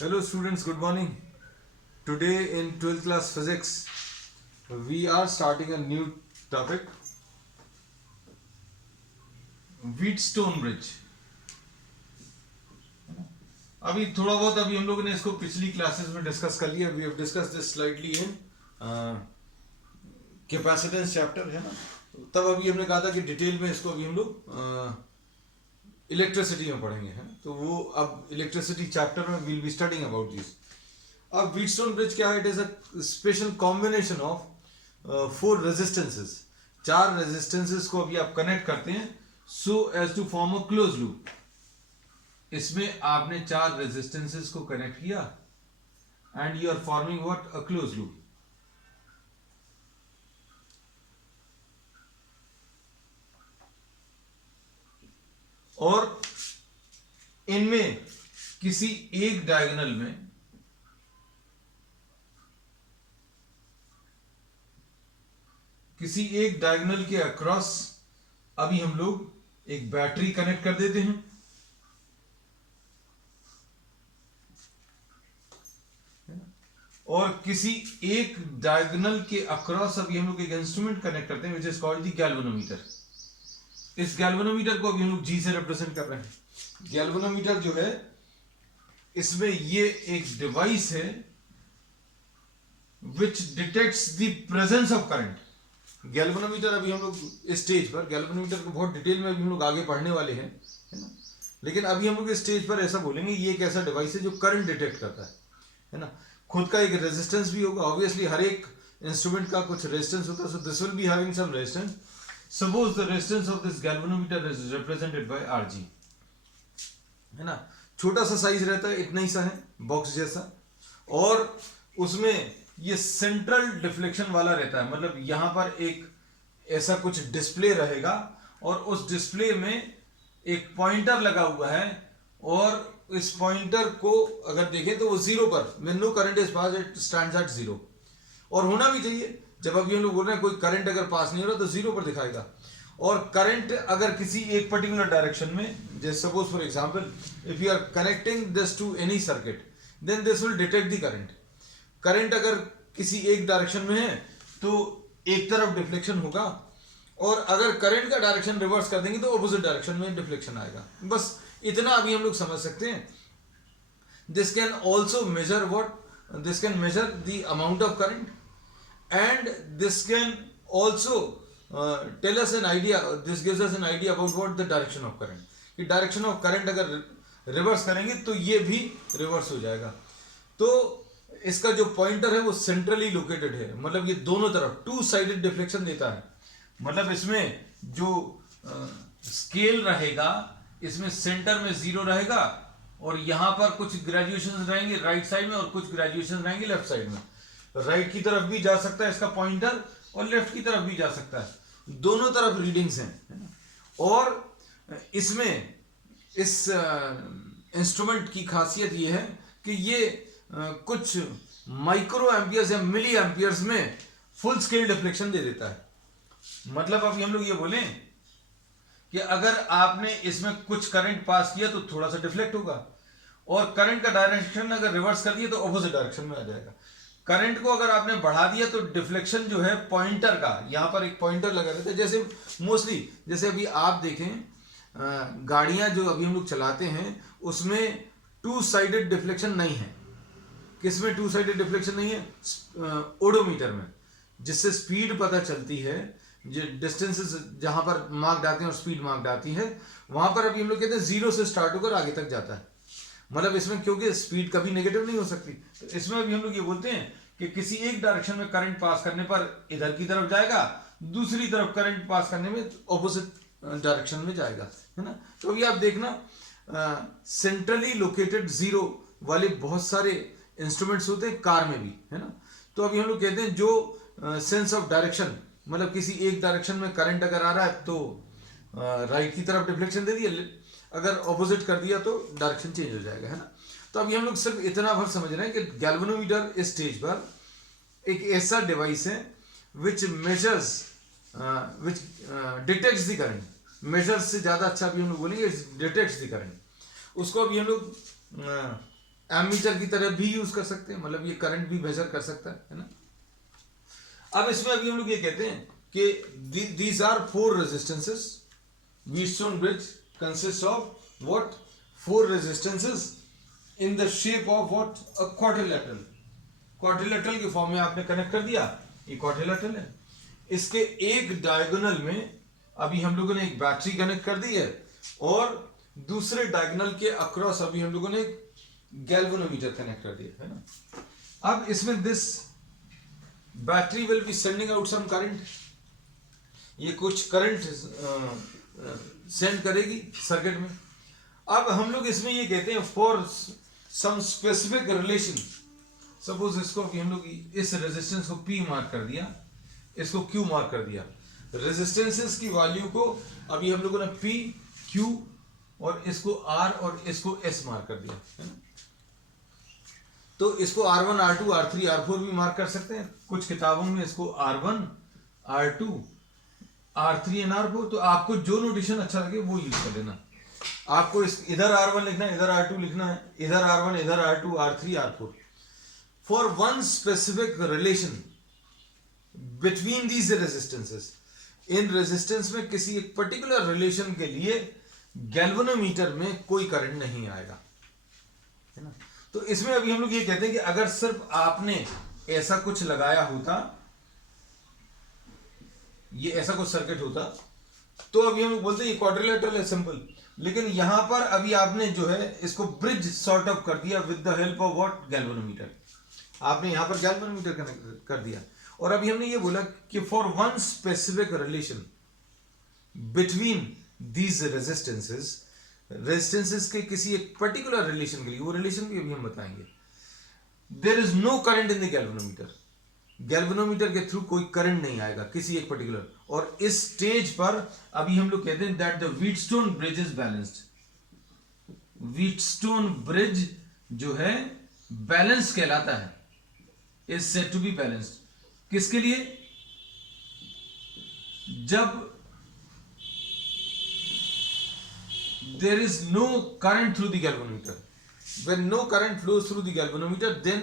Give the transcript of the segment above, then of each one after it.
Hello students, good morning. Today in 12th class physics, we are starting a new topic, Wheatstone Bridge. अभी थोड़ा बहुत अभी हम लोगों ने इसको पिछली क्लासेस में डिस्कस कर लिया. We have discuss this slightly in capacitance chapter, है ना. तब अभी हमने कहा था कि डिटेल में इसको अभी हम लोग इलेक्ट्रिसिटी में पढ़ेंगे, है. तो वो अब इलेक्ट्रिसिटी चैप्टर में will be studying about this. अब व्हीटस्टोन ब्रिज क्या है? It is a special combination of 4 resistances. 4 resistances को अभी आप कनेक्ट करते हैं so as to form a close loop. इसमें आपने 4 रेजिस्टेंसेस को कनेक्ट किया and you are forming what? A close loop. और इनमें किसी एक डायगोनल में के अक्रॉस अभी हम लोग एक बैटरी कनेक्ट कर देते हैं. और किसी एक डायगोनल के अक्रॉस अभी हम लोग एक इंस्ट्रूमेंट कनेक्ट करते हैं which is called the galvanometer. इस गैल्वेनोमीटर को अभी हम लोग जी से रिप्रेजेंट कर रहे हैं. गैल्वेनोमीटर जो है, इसमें ये एक डिवाइस है which detects the presence of current. Galvanometer अभी हम लोग इस स्टेज पर, गैल्वेनोमीटर को बहुत डिटेल में अभी हम लोग आगे पढ़ने वाले हैं, है ना. लेकिन अभी हम लोग इस स्टेज पर ऐसा बोलेंगे ये एक ऐसा डिवाइस है जो करंट डिटेक्ट करता है ना. खुद का एक रेजिस्टेंस भी होगा. ऑब्वियसली हर एक इंस्ट्रूमेंट का कुछ रेजिस्टेंस होता है. So this will be having some resistance. Suppose the resistance of this galvanometer is represented by Rg, है ना. छोटा सा साइज रहता है, इतना ही सा है, बॉक्स जैसा. और उसमें ये सेंट्रल डिफ्लेक्शन वाला रहता है. मतलब यहां पर एक ऐसा कुछ डिस्प्ले रहेगा और उस डिस्प्ले में एक पॉइंटर लगा हुआ है. और इस पॉइंटर को अगर देखें तो वो जीरो पर, when no current is pass it stands at zero. और होना भी चाहिए. जब अभी हम लोग बोल रहे हैं कोई करंट अगर पास नहीं हो रहा तो जीरो पर दिखाएगा. और करंट अगर किसी एक पर्टिकुलर डायरेक्शन में, जैसे suppose for example if you are connecting this to any circuit then this will detect the current. Current अगर किसी एक डायरेक्शन में है तो एक तरफ डिफ्लेक्शन होगा. और अगर करंट का डायरेक्शन रिवर्स कर देंगे तो ऑपोजिट डायरेक्शन में डिफ्लेक्शन आएगा. बस इतना अभी हम लोग समझ सकते हैं. This can also measure what? This can measure the amount of current and this can also tell us an idea. This gives us an idea about what the direction of current. कि direction of current अगर reverse करेंगे तो ये भी reverse हो जाएगा. तो इसका जो पॉइंटर है वो सेंट्रली लोकेटेड है. मतलब ये दोनों तरफ टू साइडेड डिफ्लेक्शन देता है. मतलब इसमें जो स्केल रहेगा, इसमें सेंटर में जीरो रहेगा और यहां पर कुछ ग्रेजुएशन रहेंगे राइट साइड में और कुछ ग्रेजुएशन रहेंगे लेफ्ट साइड में. राइट की तरफ भी जा सकता है इसका पॉइंटर और लेफ्ट की तरफ भी जा सकता है. दोनों तरफ रीडिंग्स हैं, है ना. और इसमें इस इंस्ट्रूमेंट की खासियत ये है कि ये कुछ माइक्रो एम्पियर्स या मिली एम्पियर्स में फुल स्केल डिफ्लेक्शन दे देता है. मतलब अभी हम लोग ये बोलें कि अगर आपने इसमें कुछ करंट पास किया तो थोड़ा सा डिफ्लेक्ट होगा. और करंट का डायरेक्शन अगर रिवर्स कर दिया तो ऑपोजिट डायरेक्शन में आ जाएगा. करंट को अगर आपने बढ़ा दिया तो डिफ्लेक्शन जो है पॉइंटर का, यहां पर एक पॉइंटर लगा रहता है. जैसे मोस्टली जैसे अभी आप देखें गाड़ियां जो अभी हम लोग चलाते हैं उसमें टू साइडेड डिफ्लेक्शन नहीं है. किसमें टू साइडेड डिफ्लेक्शन नहीं है? ओडोमीटर में, जिससे स्पीड पता चलती है. जो डिस्टेंसेस जहां पर मार्क्ड आते हैं और स्पीड मार्क्ड आती है वहां पर अभी हम लोग कहते हैं जीरो से स्टार्ट होकर आगे तक जाता है. मतलब इसमें क्योंकि स्पीड कभी नेगेटिव नहीं हो सकती, तो इसमें अभी हम लोग ये बोलते हैं कि किसी एक डायरेक्शन में करंट पास करने पर इधर की तरफ जाएगा, दूसरी तरफ करंट पास करने में ऑपोजिट डायरेक्शन में जाएगा, है ना. तो अभी आप देखना सेंट्रली लोकेटेड जीरो वाले बहुत सारे इंस्ट्रूमेंट्स होते हैं कार में भी, है ना. तो अभी हम लोग कहते हैं जो सेंस ऑफ डायरेक्शन, मतलब किसी एक डायरेक्शन में करंट अगर आ रहा है तो राइट की तरफ डिफ्लेक्शन दे दिया, अगर ऑपोजिट कर दिया तो डायरेक्शन चेंज हो जाएगा, है ना. तो अभी हम लोग सिर्फ इतना भर समझ रहे हैं कि गैल्वेनोमीटर इस स्टेज पर एक ऐसा डिवाइस है विच measures which detects the current. Measures से ज्यादा अच्छा अभी हम लोग बोलेंगे डिटेक्ट्स द करंट. उसको अभी हम लोग एमीटर की तरह भी यूज कर सकते हैं, मतलब ये करंट भी मेजर कर सकता है ना। अब इसमें अभी हम लोग ये कहते हैं कि these are 4 resistances, Wheatstone bridge consist of what, 4 resistances in the shape of what, a quadrilateral. Quadrilateral के फॉर्म में आपने कनेक्ट कर दिया, ये क्वाड्रिलेटरल है। इसके एक डायगोनल में अभी हम लोगों ने एक बैटरी कनेक्ट कर दी है, और दूसरे डायगोनल के अक्रॉस अभी हम लोगों ने गैल्वेनोमीटर कनेक्ट कर दिया है ना। अब इसमें this battery will be sending out some current, ये कुछ करंट सेंड करेगी सर्किट में। अब हम लोग इसमें ये कहते हैं for some specific relation, suppose इसको कि हम लोग इस रेजिस्टेंस को P मार्क कर दिया, इसको Q मार्क कर दिया, रेजिस्टेंसेस की वैल्यू को अभी हम लोगों ने P, Q और इसको R और इसको S मार्क कर दिया है ना। तो इसको R1, R2, R3, R4 भी मार्क कर सकते हैं, कुछ किताबों में इसको R1, R2, R3 and R4। तो आपको जो नोटेशन अच्छा लगे वो यूज कर लेना। आपको इधर R1 लिखना है, इधर R2 लिखना है, इधर R1, इधर R2, R3, R4 for one specific relation between these resistances. In resistance में किसी एक पर्टिकुलर रिलेशन के लिए गैल्वेनोमीटर में कोई करंट नहीं आएगा, है ना। तो इसमें अभी हम लोग ये कहते हैं कि अगर सिर्फ आपने ऐसा कुछ लगाया होता, ये ऐसा कुछ सर्किट होता, तो अभी हम लोग बोलते हैं ये क्वाड्रिलेटरल है, सिंपल। लेकिन यहां पर अभी आपने जो है इसको ब्रिज सॉर्ट ऑफ कर दिया with the help of what, galvanometer. आपने यहां पर गैल्वेनोमीटर कनेक्ट कर दिया, और अभी हमने ये बोला कि for one specific relation between these resistances के किसी एक पर्टिकुलर रिलेशन के लिए, वो रिलेशन भी अभी हम बताएंगे, there is no current in the galvanometer. Galvanometer के थ्रू कोई करंट नहीं आएगा किसी एक पर्टिकुलर, और इस स्टेज पर अभी हम लोग कहते हैं that the Wheatstone bridge is balanced. Wheatstone bridge जो है बैलेंस कहलाता है, is said to be balanced. किसके लिए? जब there is no current through the galvanometer. When no current flows through the galvanometer, then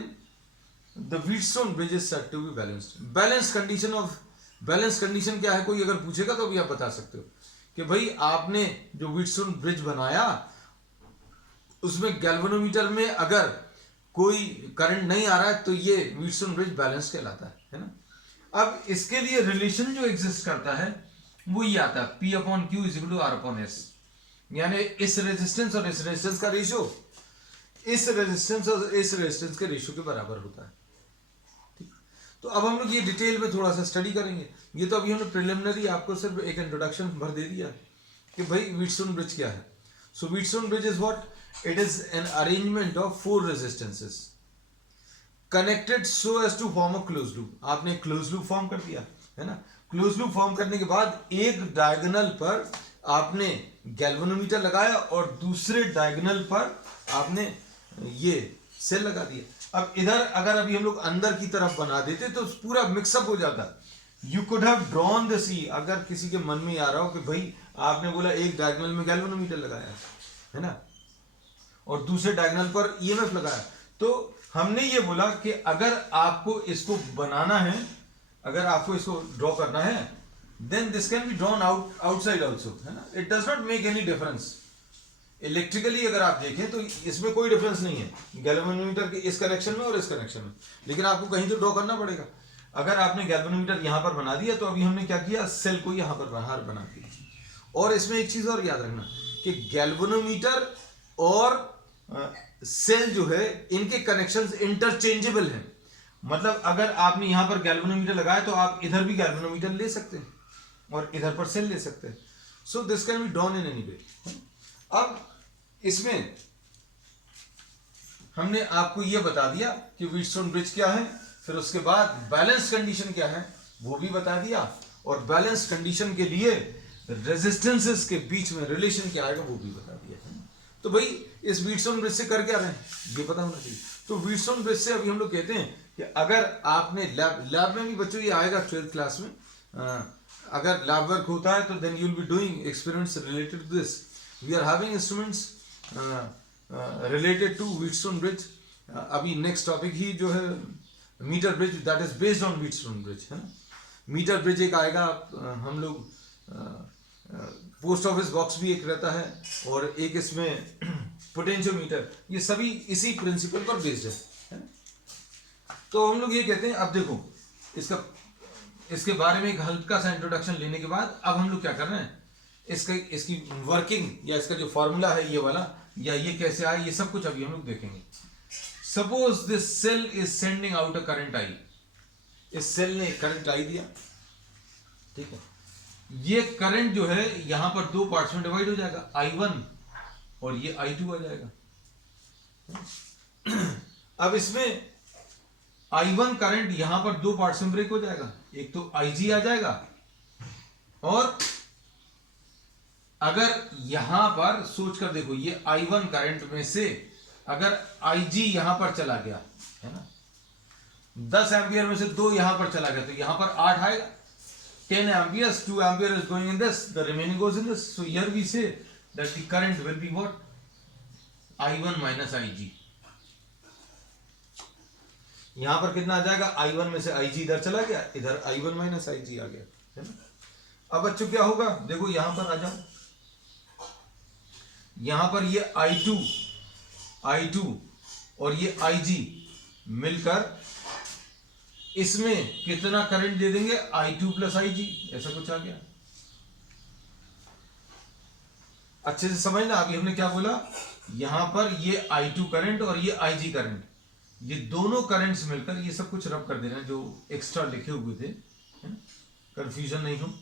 the Wheatstone bridge is said to be balanced. Balance condition क्या है, कोई अगर पूछेगा तो भी आप बता सकते हो कि भाई आपने जो व्हीटस्टोन ब्रिज बनाया उसमें गैल्वेनोमीटर में अगर कोई करंट नहीं आ रहा है तो ये व्हीटस्टोन ब्रिज बैलेंस कहलाता है ना। अब इसके लिए रिलेशन जो एग्जिस्ट करता है वो ये आता है P/Q = R/S, यानी इस रेजिस्टेंस और इस रेजिस्टेंस का रेशियो इस रेजिस्टेंस और इस रेजिस्टेंस के रेशियो के बराबर होता है। ठीक, तो अब हम लोग ये डिटेल में थोड़ा सा स्टडी करेंगे। ये तो अभी हमने प्रिलिमिनरी आपको सिर्फ एक इंट्रोडक्शन भर दे दिया कि भाई व्हीटस्टोन ब्रिज क्या है। So Wheatstone bridge is what, it is an arrangement of 4 resistances connected so as to form a close loop. आपने क्लोज लूप फॉर्म कर दिया है ना। क्लोज लूप फॉर्म करने के बाद एक डायगोनल पर आपने गैल्वेनोमीटर लगाया और दूसरे डायगोनल पर आपने ये सेल लगा दिया। अब इधर अगर अभी हम लोग अंदर की तरफ बना देते तो पूरा मिक्सअप हो जाता। You could have drawn the C, अगर किसी के मन में आ रहा हो कि भाई आपने बोला एक डायगोनल में गैल्वेनोमीटर लगाया है ना और दूसरे डायगोनल पर ईएमएफ लगाया, तो हमने ये बोला कि अगर आपको इसको बनाना है, अगर आपको इसको ड्रॉ करना है, then this can be drawn outside also, है ना। It does not make any difference. Electrically अगर आप देखें तो इसमें कोई डिफरेंस नहीं है गैल्वेनोमीटर के इस कनेक्शन में और इस कनेक्शन में, लेकिन आपको कहीं तो ड्रॉ करना पड़ेगा। अगर आपने गैल्वेनोमीटर यहां पर बना दिया तो अभी हमने क्या किया, सेल को यहां पर बाहर बना दिया। और इसमें एक चीज और याद रखना कि गैल्वेनोमीटर और सेल जो है इनके कनेक्शंस इंटरचेंजेबल हैं। मतलब अगर आपने यहां पर गैल्वेनोमीटर लगाया तो आप इधर भी गैल्वेनोमीटर ले सकते हैं और इधर पर सेल ले सकते हैं। So this can be done in any way. अब इसमें हमने आपको यह बता दिया कि व्हीटस्टोन ब्रिज क्या है, फिर उसके बाद बैलेंस कंडीशन क्या है वो भी बता दिया, और बैलेंस कंडीशन के लिए रेजिस्टेंसेस के बीच में रिलेशन क्या आएगा वो भी बता दिया। तो भाई इस व्हीटस्टोन ब्रिज से कर क्या रहे हैं ये पता होना चाहिए। तो व्हीटस्टोन ब्रिज से अभी हम लोग कहते हैं कि अगर आपने लैब में भी बच्चों ये आएगा 12th क्लास में, अगर लैब वर्क होता है तो then you will be doing experiments related to this. We are having instruments related to Wheatstone bridge. अभी नेक्स्ट टॉपिक ही जो है metre bridge, that is based on Wheatstone bridge, है ना। मीटर ब्रिज एक आएगा, हम लोग पोस्ट ऑफिस बॉक्स भी एक रहता है और एक इसमें पोटेंशियोमीटर, ये सभी इसी प्रिंसिपल पर बेस्ड है ना। तो हम लोग ये कहते हैं, अब देखो इसके बारे में एक हल्का सा इंट्रोडक्शन लेने के बाद अब हम लोग क्या कर रहे हैं, इसकी वर्किंग या इसका जो फॉर्मूला है ये वाला, या ये कैसे आया, ये सब कुछ अभी हम लोग देखेंगे। Suppose this cell is sending out a current I, इस सेल ने करंट आई दिया, ठीक है। ये करंट जो है यहां पर दो पार्ट्स में डिवाइड हो जाएगा, I1 और ये I2 आ जाएगा। अब इसमें I1 करंट यहां पर दो पार्ट्स में ब्रेक हो जाएगा, एक तो IG आ जाएगा, और अगर यहां पर सोच कर देखो, ये I1 करंट में से अगर IG यहां पर चला गया, है ना, 10 एम्पियर में से 2 यहां पर चला गया, तो यहां पर 8 आएगा। 10 amperes, 2 ampere is going in this, the remaining goes in this. So here we say that the current will be what? I1 minus IG. यहां पर कितना आ जाएगा, I1 में से IG इधर चला गया, इधर I1 minus IG आ गया, है ना। अब बच्चों क्या होगा, देखो यहां पर आ जाओ, यहां पर ये I2 और ये IG मिलकर इसमें कितना करंट दे देंगे, I2 प्लस IG, ऐसा कुछ आ गया। अच्छे से समझना, अभी हमने क्या बोला, यहां पर ये I2 करंट और ये IG करंट, ये दोनों करंट्स मिलकर, ये सब कुछ रब कर देना जो एक्स्ट्रा लिखे हुए थे, कंफ्यूजन नहीं हो।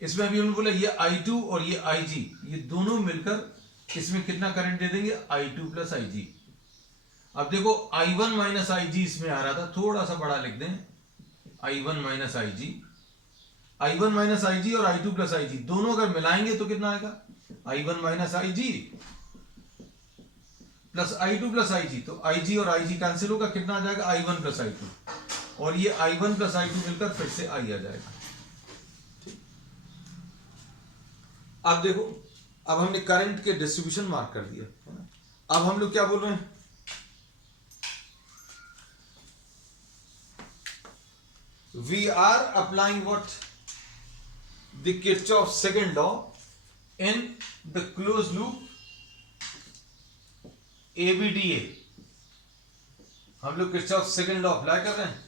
इसमें अभी हमने बोला ये I2 और ये IG, ये दोनों मिलकर इसमें कितना करंट दे देंगे, I2 प्लस IG। अब देखो I1 माइनस IG इसमें आ रहा था, थोड़ा सा बड़ा लिख दें, I1 minus IG, I1 minus IG और I2 प्लस IG दोनों अगर मिलाएंगे तो कितना आएगा, I1 minus IG plus I2 plus IG, तो IG और IG कैंसिल होगा, कितना आ जाएगा, I1 प्लस I2, और ये I1 प्लस I2 मिलकर फिर से I आ जाएगा। अब देखो, अब हमने करंट के डिस्ट्रीब्यूशन मार्क कर दिया, है ना। अब हम लोग क्या बोल रहे हैं, we are applying what, the Kirchhoff's second law in the closed loop ABDA। हम लोग Kirchhoff's second law अप्लाई कर रहे हैं।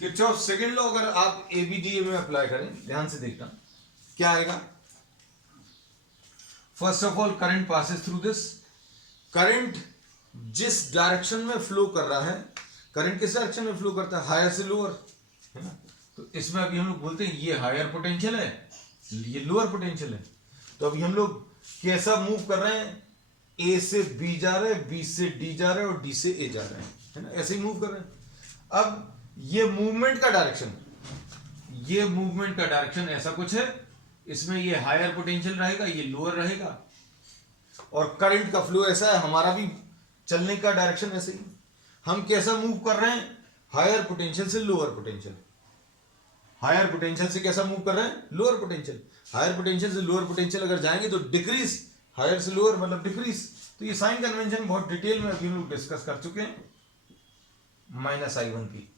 Kirchhoff's second law अगर आप ABDA में अप्लाई करें, ध्यान से देखना क्या आएगा। First of all current passes through this, current जिस डायरेक्शन में फ्लो कर रहा है, करंट किस डायरेक्शन में फ्लो करता है, हायर से लोअर, है ना। तो इसमें अभी हम लोग बोलते हैं ये हायर पोटेंशियल है, ये लोअर पोटेंशियल है। तो अभी हम लोग कैसा मूव कर रहे हैं, ए से बी जा रहे हैं, बी से डी जा रहे हैं और डी से ए जा रहे हैं, है ना, ऐसे ही मूव कर रहे हैं। अब ये मूवमेंट का डायरेक्शन, ये मूवमेंट का डायरेक्शन ऐसा कुछ है, इसमें ये हायर पोटेंशियल रहेगा, ये लोअर रहेगा, और करंट का फ्लो ऐसा है, हमारा भी चलने का डायरेक्शन ऐसे ही। हम कैसा मूव कर रहे हैं, हायर पोटेंशियल से लोअर पोटेंशियल, हायर पोटेंशियल से कैसा मूव कर रहे हैं, लोअर पोटेंशियल। हायर पोटेंशियल से लोअर पोटेंशियल अगर जाएंगे तो डिक्रीज, हायर से लोअर मतलब डिक्रीज। तो ये साइन कन्वेंशन बहुत डिटेल में अभी हम लोग डिस्कस कर चुके हैं, माइनस I1 की।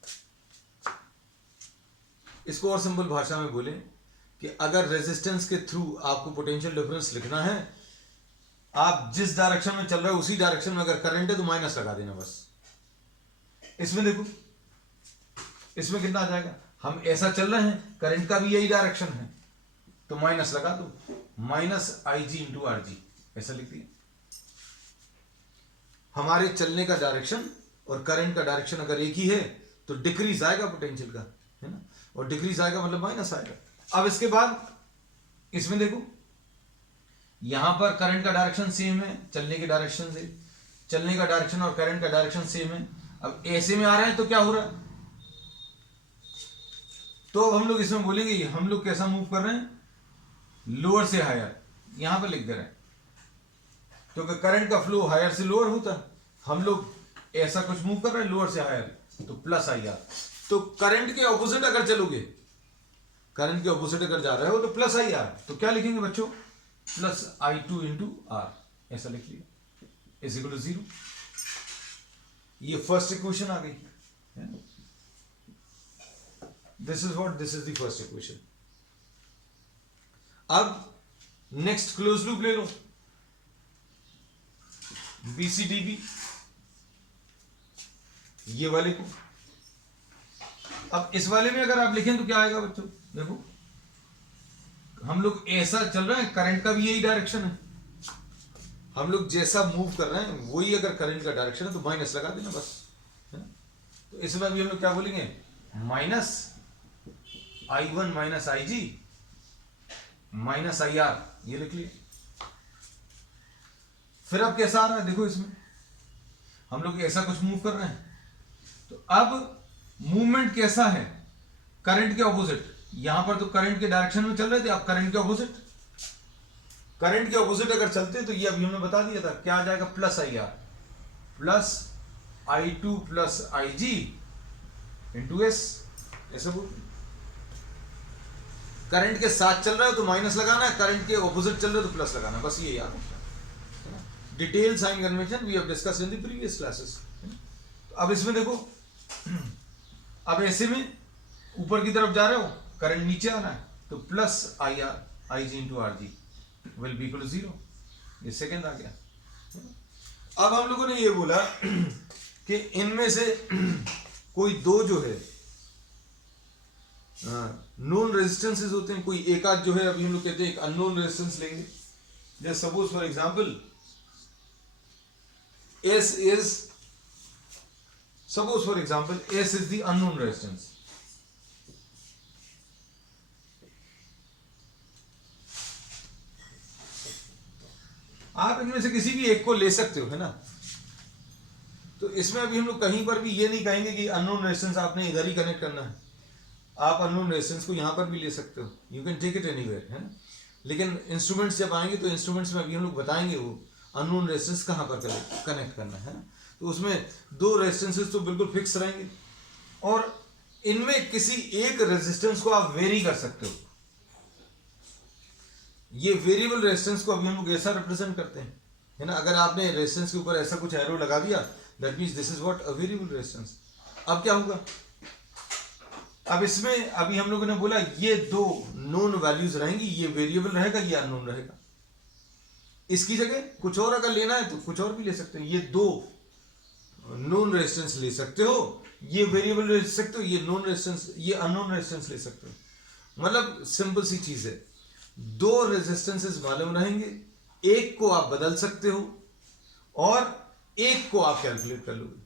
इसको और सिंपल भाषा में बोले कि अगर रेजिस्टेंस के थ्रू आपको पोटेंशियल डिफरेंस लिखना है, आप जिस डायरेक्शन में चल रहे हो उसी डायरेक्शन में अगर करंट है तो माइनस लगा देना बस। इसमें देखो, इसमें कितना आ जाएगा, हम ऐसा चल रहे हैं, करंट का भी यही डायरेक्शन है, तो माइनस लगा दो, माइनस IG इंटू RG, ऐसा लिख दिया। हमारे चलने का डायरेक्शन और करंट का डायरेक्शन अगर एक ही है तो डिक्रीज आएगा पोटेंशियल का, है ना, और डिक्रीज आएगा मतलब माइनस आएगा। अब इसके बाद इसमें देखो, यहां पर करंट का डायरेक्शन सेम है चलने के डायरेक्शन से, चलने का डायरेक्शन और करंट का डायरेक्शन सेम है। अब ऐसे में आ रहा है तो क्या हो रहा है, तो अब हम लोग इसमें बोलेंगे हम लोग कैसा मूव कर रहे हैं, लोअर से हायर, यहां पर लिख दे रहे हैं, क्योंकि करंट का फ्लो हायर से लोअर होता है, हम लोग ऐसा कुछ मूव कर रहे हैं लोअर से हायर, तो प्लस IR। तो करंट के ऑपोजिट अगर चलोगे, करंट के ऑपोजिट अगर जा रहे हो तो प्लस आई आर, तो क्या लिखेंगे बच्चों, प्लस I2 इंटू आर, ऐसा लिख लिया, इज इक्वल टू 0। ये फर्स्ट इक्वेशन आ गई, this is what, this is the first equation. अब नेक्स्ट क्लोज लूप ले लो, BCDB, ये वाले को। अब इस वाले में अगर आप लिखें तो क्या आएगा बच्चों, देखो हम लोग ऐसा चल रहा है, करंट का भी यही डायरेक्शन है, हम लोग जैसा मूव कर रहे हैं वही अगर करंट का डायरेक्शन है तो माइनस लगा देना बस, है ना। तो इसमें अभी हम लोग क्या बोलेंगे, minus I1 minus IG minus IR, ये लिख लिए। फिर अब कैसा आ रहा है, देखो इसमें हम लोग ऐसा कुछ मूव कर रहे हैं, तो अब मूवमेंट कैसा है, करंट के ऑपोजिट। यहां पर तो करंट के डायरेक्शन में चल रहे थे, अब करंट के ऑपोजिट, करंट के ऑपोजिट अगर चलते तो ये अभी हमने बता दिया था क्या आ जाएगा, plus IR plus I2 plus IG into S, ऐसे बोल। करंट के साथ चल रहा है तो माइनस लगाना है, करंट के ऑपोजिट चल रहा है तो प्लस लगाना है, बस ये याद रखना। Detail sign convention we have discussed in the previous classes. अब इसमें देखो, अब ऐसे में ऊपर की तरफ जा रहे हो, करंट नीचे आना है, तो plus IR IG into RG will be equal to 0, ये सेकेंड आ गया। अब हम लोगों ने ये बोला कि इनमें से कोई दो जो है नोन रेजिस्टेंसेस होते हैं, कोई एक आध जो है, अभी हम लोग कहते हैं एक अननोन रेजिस्टेंस लेंगे। जैसे suppose for example S is, suppose for example S is the unknown resistance, आप इनमें से किसी भी एक को ले सकते हो, है ना। तो इसमें अभी हम लोग कहीं पर भी ये नहीं कहेंगे कि अननोन रेजिस्टेंस आपने इधर ही कनेक्ट करना है, आप अननोन रेजिस्टेंस को यहां पर भी ले सकते हो, you can take it anywhere, है ना। लेकिन इंस्ट्रूमेंट्स जब आएंगे तो इंस्ट्रूमेंट्स में अभी हम लोग बताएंगे वो अननोन रेजिस्टेंस कहां पर कनेक्ट करना है ना। तो उसमें दो रेजिस्टेंसेस तो बिल्कुल फिक्स रहेंगे, और इनमें किसी एक रेजिस्टेंस को आप वेरी कर सकते हो। ये वेरिएबल रेजिस्टेंस को अभी हम लोग ऐसा रिप्रेजेंट करते हैं, है ना। अगर आपने रेजिस्टेंस के ऊपर ऐसा कुछ एरो लगा दिया, that means this is what a variable resistance. अब क्या होगा, अब इसमें अभी हम लोगों ने बोला ये दो नोन वैल्यूज रहेंगी, ये वेरिएबल रहेगा, ये अननोन रहेगा। इसकी जगह कुछ और अगर लेना है तो कुछ और भी ले सकते हो, ये दो नोन रेजिस्टेंस ले सकते हो, ये वेरिएबल ले सकते हो, ये नॉन रेजिस्टेंस, ये अननोन रेजिस्टेंस ले सकते हो। मतलब सिंपल सी चीज है, दो रेजिस्टेंसेस मालूम रहेंगे, एक को आप बदल सकते हो और एक को आप कैलकुलेट कर लोगे।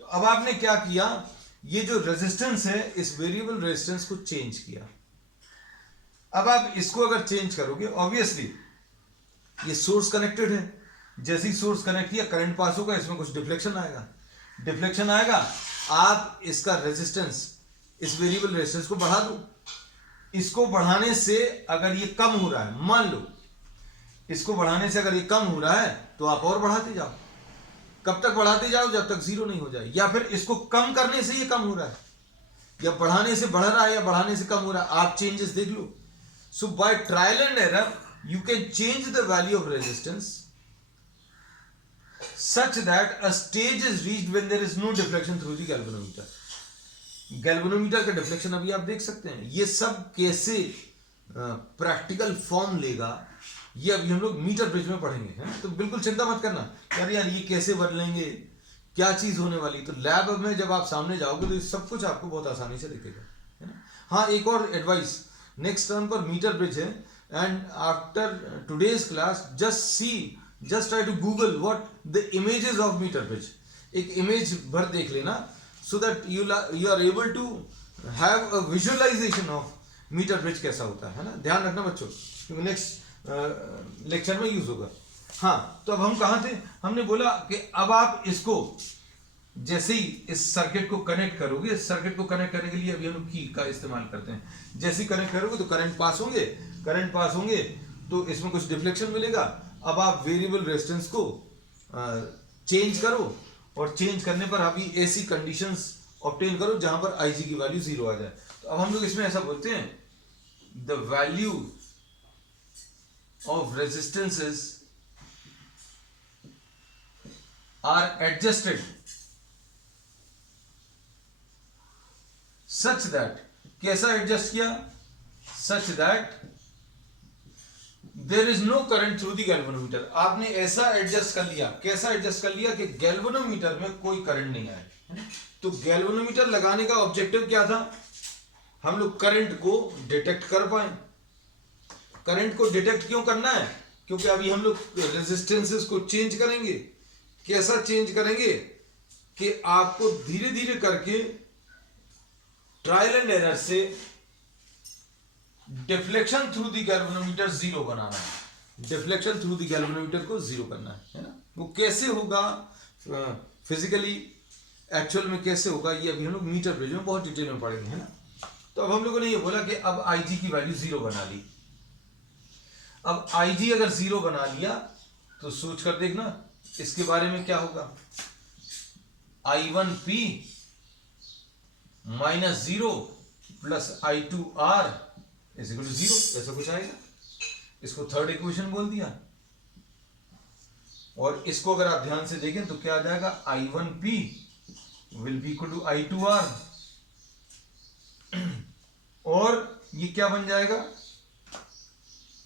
तो अब आपने क्या किया, ये जो रेजिस्टेंस है इस वेरिएबल रेजिस्टेंस को चेंज किया। अब आप इसको अगर चेंज करोगे, ऑब्वियसली ये सोर्स कनेक्टेड है, जैसे ही सोर्स कनेक्ट किया करंट पास होगा, इसमें कुछ डिफ्लेक्शन आएगा, डिफ्लेक्शन आएगा, आप इसका रेजिस्टेंस, इस वेरिएबल रेजिस्टेंस को बढ़ा दो। इसको बढ़ाने से अगर ये कम हो रहा है, मान लो इसको बढ़ाने से अगर ये कम हो रहा है तो आप और बढ़ाते जाओ। कब तक बढ़ाते जाओ, जब तक जीरो नहीं हो जाए। या फिर इसको कम करने से ये कम हो रहा है, या बढ़ाने से बढ़ रहा है, या बढ़ाने से कम हो रहा है, आप चेंजेस देख लो। So by trial and error you can change the value of resistance such that a stage is reached when there is no deflection through the galvanometer. Galvanometer का डिफ्लेक्शन अभी आप देख सकते हैं। ये सब कैसे प्रैक्टिकल फॉर्म लेगा, ये अभी हम लोग मीटर ब्रिज में पढ़ेंगे, है ना। तो बिल्कुल चिंता मत करना यार ये कैसे बदलेंगे, क्या चीज होने वाली। तो लैब में जब आप सामने जाओगे तो सब कुछ आपको बहुत आसानी से दिखेगा, है ना। हाँ, एक और एडवाइस, नेक्स्ट टर्म पर मीटर ब्रिज है, and after today's class just try to google what the images of meter bridge, एक इमेज भर देख लेना, so that you are able to have a visualization of meter bridge कैसा होता है ना। ध्यान रखना बच्चों, क्योंकि नेक्स्ट लेक्चर में यूज होगा। हाँ, तो अब हम कहाँ थे, हमने बोला कि अब आप इसको जैसे ही इस सर्किट को कनेक्ट करोगे, इस सर्किट को कनेक्ट करने के लिए अभी हम की का इस्तेमाल करते हैं। जैसे ही कनेक्ट करोगे तो करंट पास होंगे, करंट पास होंगे तो इसमें कुछ डिफ्लेक्शन मिलेगा। अब आप वेरिएबल रेजिस्टेंस को चेंज करो, और चेंज करने पर अभी ऐसी कंडीशंस ऑब्टेन करो जहां पर IG की वैल्यू 0 आ जाए। तो अब हम लोग इसमें ऐसा बोलते हैं the value of resistances are adjusted such that, कैसा एडजस्ट किया, such that there is no current through the galvanometer. आपने ऐसा एडजस्ट कर लिया, कैसा एडजस्ट कर लिया कि गैल्वेनोमीटर में कोई करंट नहीं आए. तो गैल्वेनोमीटर लगाने का ऑब्जेक्टिव क्या था, हम लोग करंट को डिटेक्ट कर पाए. करंट को डिटेक्ट क्यों करना है, क्योंकि अभी हम लोग रेजिस्टेंसेस को चेंज करेंगे. कैसा चेंज करेंगे कि आपको धीरे धीरे करके ट्रायल एंड एरर से deflection through the galvanometer zero बनाना है. डिफ्लेक्शन थ्रू द गैल्वेनोमीटर को जीरो करना है ना. वो कैसे होगा फिजिकली, एक्चुअल में कैसे होगा, ये अभी हम लोग मीटर ब्रिज में बहुत डिटेल में पढ़ेंगे, है ना. तो अब हम लोगों ने ये बोला कि अब IG की वैल्यू जीरो बना ली. अब IG अगर जीरो बना लिया तो सोच कर देखना इसके बारे में क्या होगा. I1P minus zero plus I2R is equal to zero, ऐसा कुछ आएगा. इसको थर्ड इक्वेशन बोल दिया. और इसको अगर आप ध्यान से देखें तो क्या आ जाएगा, I1P will be equal to I2R. और ये क्या बन जाएगा,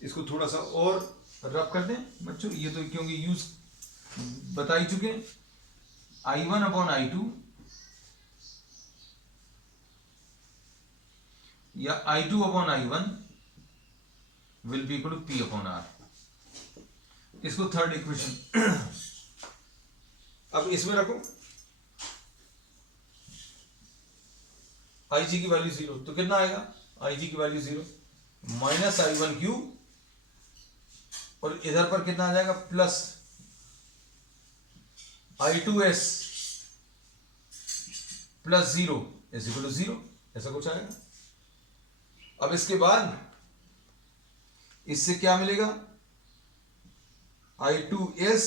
इसको थोड़ा सा और रब कर दें बच्चों, ये तो क्योंकि यूज बता ही चुके हैं. I1 अपॉन I2 या I2 upon I1 will be equal to P upon R. इसको थर्ड इक्वेशन अब इसमें रखो. IG की वैल्यू जीरो, तो कितना आएगा, IG की वैल्यू जीरो माइनस I1Q, और इधर पर कितना आ जाएगा, plus I2S plus zero is equal to zero, ऐसा कुछ आएगा. अब इसके बाद इससे क्या मिलेगा, I2S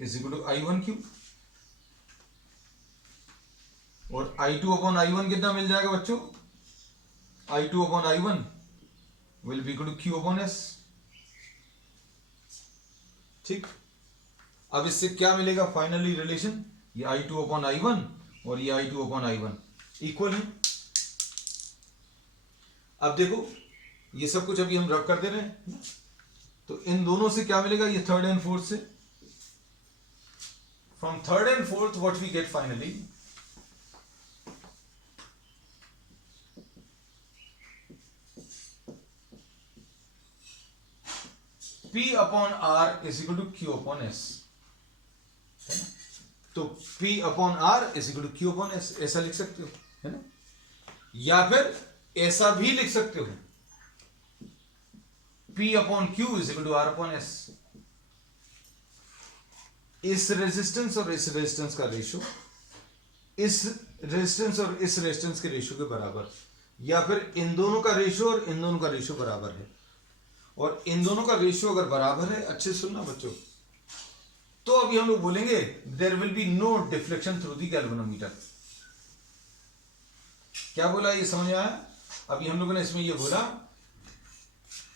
is equal to I1Q, और I2 अपॉन I1 कितना मिल जाएगा बच्चों, I2 upon I1 will be equal to Q upon S. ठीक. अब इससे क्या मिलेगा फाइनली रिलेशन, ये I2 अपॉन I1 और ये I2 अपॉन I1 इक्वल है. अब देखो ये सब कुछ अभी हम रब कर दे रहे हैं, तो इन दोनों से क्या मिलेगा, ये थर्ड एंड फोर्थ से. From third and fourth what we get finally, P upon R is equal to Q upon S. तो P upon R is equal to Q upon S ऐसा लिख सकते हो, है ना. या फिर ऐसा भी लिख सकते हो, P upon Q is equal to R upon S. इस रेजिस्टेंस और इस रेजिस्टेंस का रेशियो इस रेजिस्टेंस और इस रेजिस्टेंस के रेशियो के बराबर, या फिर इन दोनों का रेशियो और इन दोनों का रेशियो बराबर है. और इन दोनों का रेशियो अगर बराबर है, अच्छे से सुनना बच्चों, तो अभी हम लोग बोलेंगे there will be no deflection through the galvanometer. क्या बोला, ये समझ आया. अभी हम लोगों ने इसमें ये बोला,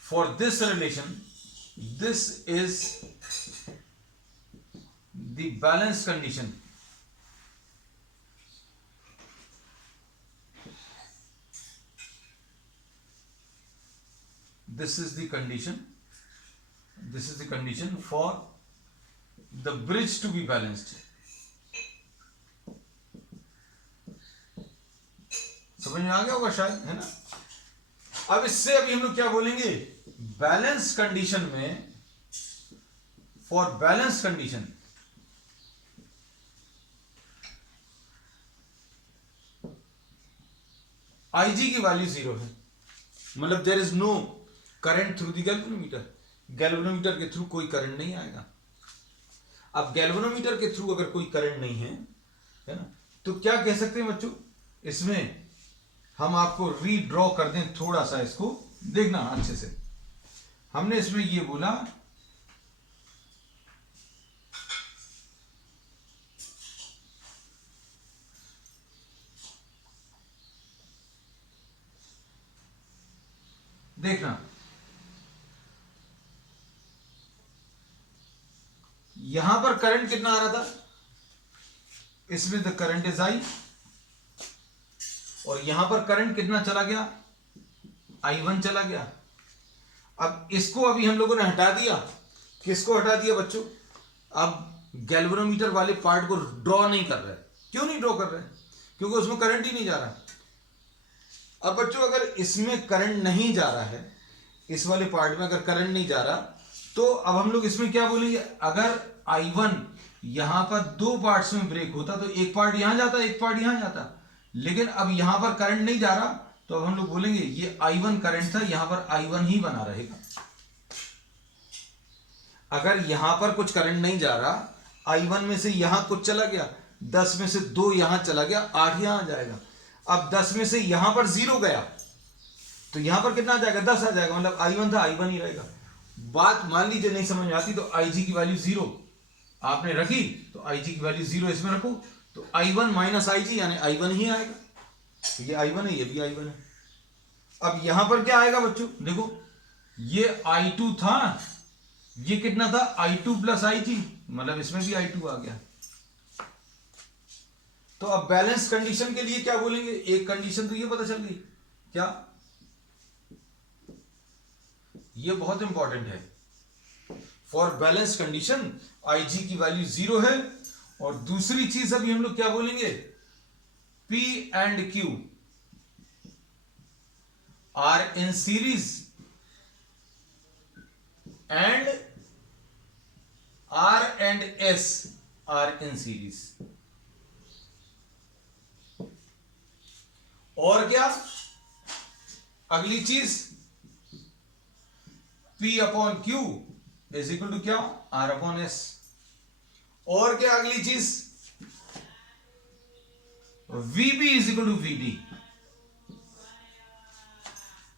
for this relation this is the balance condition. This is the condition for the bridge to be balanced. समझ में आ गया होगा शायद, है ना. अब इससे अभी हम लोग क्या बोलेंगे, बैलेंस कंडीशन में, फॉर बैलेंस कंडीशन IG की वैल्यू जीरो है, मतलब there is no current through the galvanometer. Galvanometer के थ्रू कोई करंट नहीं आएगा. अब गैल्वेनोमीटर के थ्रू अगर कोई करंट नहीं है ना, तो क्या कह सकते हैं बच्चों, इसमें हम आपको रीड्रॉ कर दें थोड़ा सा, इसको देखना अच्छे से. हमने इसमें ये बोला देखना, यहां पर करंट कितना आ रहा था, इसमें द करंट इज आई, और यहां पर करंट कितना चला गया, I1 चला गया। अब इसको अभी हम लोगों ने हटा दिया, किसको हटा दिया बच्चों, अब गैल्वेनोमीटर वाले पार्ट को ड्रॉ नहीं कर रहे। क्यों नहीं ड्रॉ कर रहे, क्योंकि उसमें करंट ही नहीं जा रहा। अब बच्चों अगर इसमें करंट नहीं जा रहा है, इस वाले पार्ट में अगर करंट नहीं जा रहा, तो अब हम लोग इसमें क्या बोलेंगे, अगर I1 यहां पर दो पार्ट्स में ब्रेक होता तो एक पार्ट यहां जाता, एक पार्ट यहां जाता, लेकिन अब यहां पर करंट नहीं जा रहा, तो अब हम लोग बोलेंगे ये I1 करंट था, यहां पर I1 ही बना रहेगा। अगर यहां पर कुछ करंट नहीं जा रहा, I1 में से यहां कुछ चला गया, 10 में से 2 यहां चला गया, 8 यहां आ जाएगा। अब 10 में से यहां पर 0 गया, तो यहां पर कितना आ जाएगा, 10 आ जाएगा, मतलब I1 था, I1 ही रहेगा। बात मान लीजिए नहीं समझ में आती, तो IG की वैल्यू 0 आपने रखी, तो IG की वैल्यू 0 इसमें रखो, तो I1 माइनस IG यानी I1 ही आएगा। तो ये I1 है, ये भी I1 है। अब यहां पर क्या आएगा बच्चों, देखो ये I2 था, ये कितना था, I2 प्लस IG, मतलब इसमें भी I2 आ गया। तो अब बैलेंस कंडीशन के लिए क्या बोलेंगे, एक कंडीशन तो ये पता चल गई, क्या, ये बहुत इंपॉर्टेंट है। फॉर बैलेंस कंडीशन IG की वैल्यू 0 है, और दूसरी चीज अभी हम लोग क्या बोलेंगे, P and Q are in series and R and S are in series. और क्या, अगली चीज P upon Q is equal to क्या, R अपॉन S। और क्या अगली चीज, VB is equal to VD,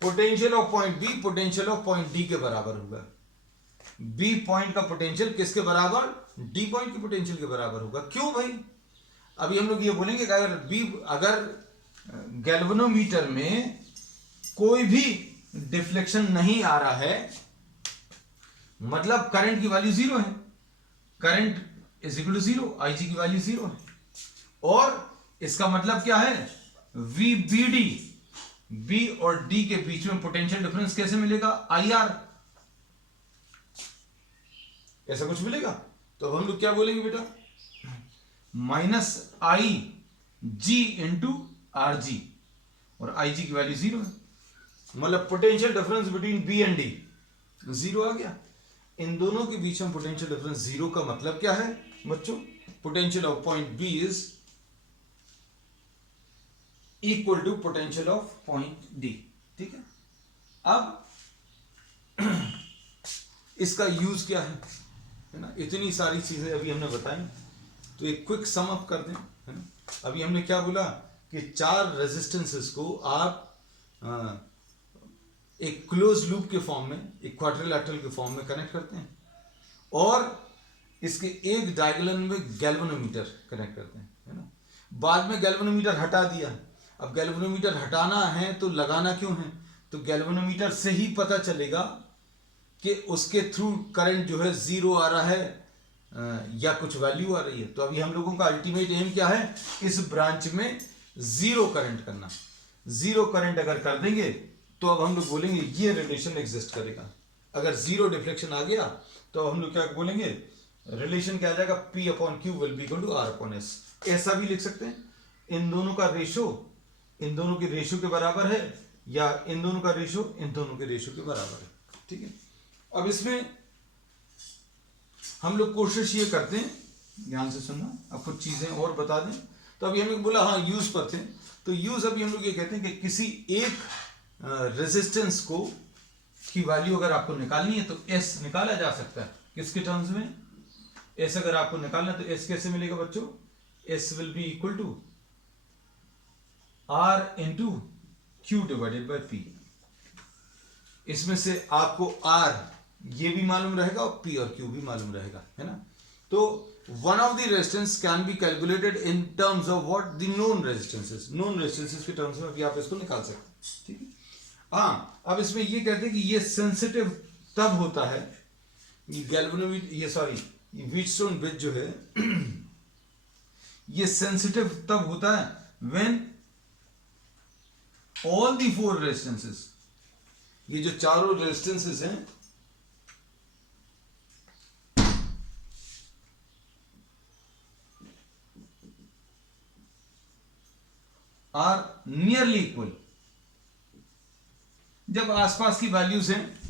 potential of point B potential of point D के बराबर होगा। B पॉइंट का पोटेंशियल किसके बराबर, D पॉइंट के पोटेंशियल के बराबर होगा। क्यों भाई, अभी हम लोग ये बोलेंगे कि अगर गैल्वेनोमीटर में कोई भी डिफ्लेक्शन नहीं आ रहा है, मतलब करंट की वैल्यू 0 है, current is equal to 0, IG की वैल्यू 0 है, और इसका मतलब क्या है, VBD, B और D के बीच में पोटेंशियल डिफरेंस कैसे मिलेगा, IR, ऐसा कुछ मिलेगा। तो हम लोग क्या बोलेंगे बेटा, माइनस IG इंटू RG, और IG की वैल्यू 0 है, मतलब potential difference between B and D 0 आ गया। इन दोनों के बीच में पोटेंशियल डिफरेंस 0 का मतलब क्या है बच्चों, potential of point B is equal to potential of point D। ठीक है, अब इसका यूज क्या है ना, इतनी सारी चीजें अभी हमने बताई, तो एक क्विक सम अप कर दें, है ना। अभी हमने क्या बोला कि 4 रेजिस्टेंसेस को आप एक क्लोज लूप के फॉर्म में, एक क्वाड्रिलैटरल के फॉर्म में कनेक्ट करते हैं, और इसके एक डायगोनल में गैल्वेनोमीटर कनेक्ट करते हैं, है ना। बाद में गैल्वेनोमीटर हटा दिया, अब गैल्वेनोमीटर हटाना है तो लगाना क्यों है, तो गैल्वेनोमीटर से ही पता चलेगा कि उसके थ्रू करंट जो है 0 आ रहा है या कुछ वैल्यू आ रही है। तो अभी हम लोगों का अल्टीमेट एम क्या है, इस ब्रांच में 0 करंट करना। 0 करंट अगर कर देंगे तो अब हम लोग बोलेंगे ये रिलेशन एग्जिस्ट करेगा। अगर 0 डिफ्लेक्शन आ गया तो हम लोग क्या बोलेंगे, रिलेशन क्या आ जाएगा, P upon Q will be equal to R upon S। ऐसा भी लिख सकते हैं, इन दोनों का रेशो इन दोनों के रेशो के बराबर है, या इन दोनों का रेशो इन दोनों के रेशो के बराबर है। ठीक है, अब इसमें हम लोग कोशिश ये करते हैं, ध्यान से सुनना, अब कुछ चीजें और बता दें। तो अभी हम लोग बोला हाँ यूज पर थे, तो यूज अभी हम लोग ये कहते हैं कि किसी एक रेजिस्टेंस को की वैल्यू अगर आपको निकालनी है तो S निकाला जा सकता है, किसके टर्म्स में, S अगर आपको निकालना है तो S कैसे मिलेगा बच्चों, S will be equal to R into Q divided by P। इसमें से आपको R ये भी मालूम रहेगा और P और Q भी मालूम रहेगा, है ना। तो one of the resistance can be calculated in terms of what, the known resistances. Known resistances के टर्म्स में भी आप इसको निकाल सकते हैं। ठीक है, हाँ, अब इसमें ये कहते हैं कि ये सेंसिटिव तब होता है, ये व्हीटस्टोन ब्रिज जो है ये सेंसिटिव तब होता है व्हेन ऑल दी 4 रेजिस्टेंसेस, ये जो चारों रेजिस्टेंसेस हैं आर नियरली इक्वल, जब आसपास की वैल्यूज हैं।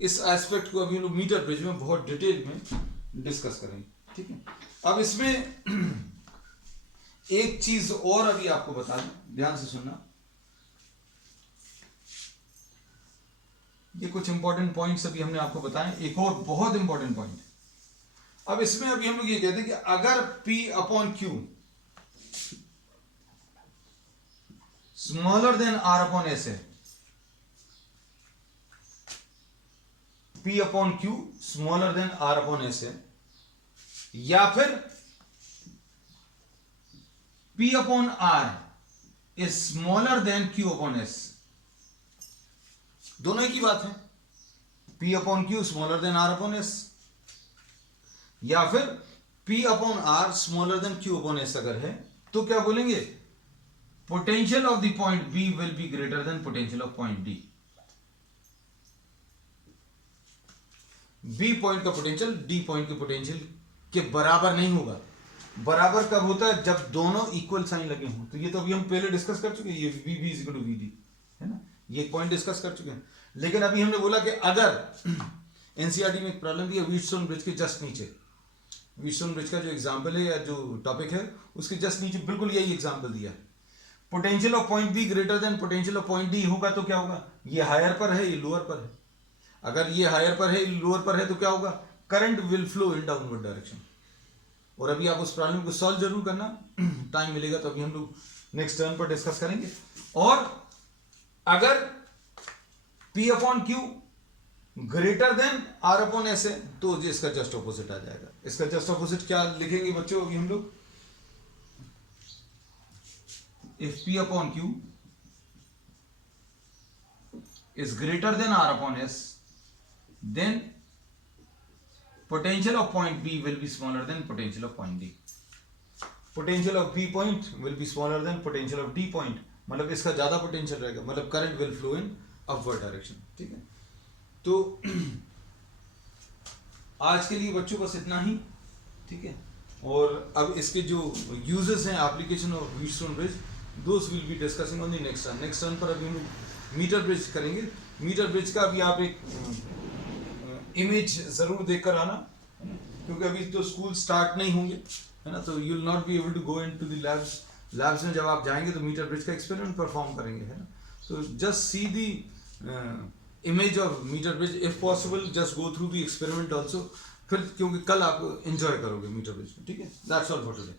इस एस्पेक्ट को अभी हम लोग मीटर ब्रिज में बहुत डिटेल में डिस्कस करेंगे, ठीक है। अब इसमें एक चीज और अभी आपको बता दूं, ध्यान से सुनना, ये कुछ इंपॉर्टेंट पॉइंट्स अभी हमने आपको बताए। एक और बहुत इंपॉर्टेंट पॉइंट, अब इसमें अभी हम लोग ये कहते हैं कि अगर P upon Q smaller than R upon S है, P upon Q smaller than R upon S है, या फिर P upon R is smaller than Q upon S, दोनों ही की बात है। P upon Q smaller than R upon S, या फिर P upon R smaller than Q upon S अगर है तो क्या बोलेंगे, potential of the point B will be greater than potential of point D। B point का potential D point के potential के बराबर नहीं होगा। बराबर कब होता है, जब दोनों इक्वल साइन लगे हों। तो ये तो अभी हम पहले डिस्कस कर चुके हैं, ये VB is equal to VD है ना, ये एक पॉइंट डिस्कस कर चुके हैं। लेकिन अभी हमने बोला कि अगर एनसीईआरटी में एक प्रॉब्लम दिया व्हीटस्टोन ब्रिज के जस्ट नीचे, व्हीटस्टोन ब्रिज का जो एग्जांपल है या जो टॉपिक है उसके जस्ट नीचे बिल्कुल यही एग्जांपल दिया है, potential of point be greater than potential of point D होगा तो क्या होगा, ये हायर पर है ये लोअर पर है। अगर ये हायर पर है लोअर पर है तो क्या होगा, current will flow in downward direction. और अभी आप उस प्रॉब्लम को सॉल्व जरूर करना, टाइम मिलेगा तो अभी हम लोग नेक्स्ट टर्न पर डिस्कस करेंगे। और अगर P upon Q greater than R upon S है तो इसका जस्ट ऑपोजिट आ जाएगा। इसका जस्ट ऑपोजिट क्या लिखेंगे बच्चों अभी हम लोग, if P upon Q is greater than R upon S, then potential of point B will be smaller than potential of point D. Potential of B point will be smaller than potential of D point, मतलब इसका ज्यादा potential रहेगा, मतलब current will flow in upward direction, ठीक है। तो आज के लिए बच्चों बस इतना ही, ठीक है। और अब इसके जो यूजेस हैं application of Wheatstone bridge, those will be discussing on the next turn. Next turn पर अभी हम लोग मीटर ब्रिज करेंगे। मीटर ब्रिज का अभी आप एक इमेज जरूर देखकर आना, क्योंकि अभी तो स्कूल स्टार्ट नहीं होंगे, है ना, तो you will not be able to go into the labs. Labs में जब आप जाएंगे तो मीटर ब्रिज का एक्सपेरिमेंट परफॉर्म करेंगे, है ना। तो just see the image of metre bridge, if possible just go through the experiment also, फिर क्योंकि कल आप एंजॉय करोगे मीटर ब्रिज में, ठीक है। That's all for today.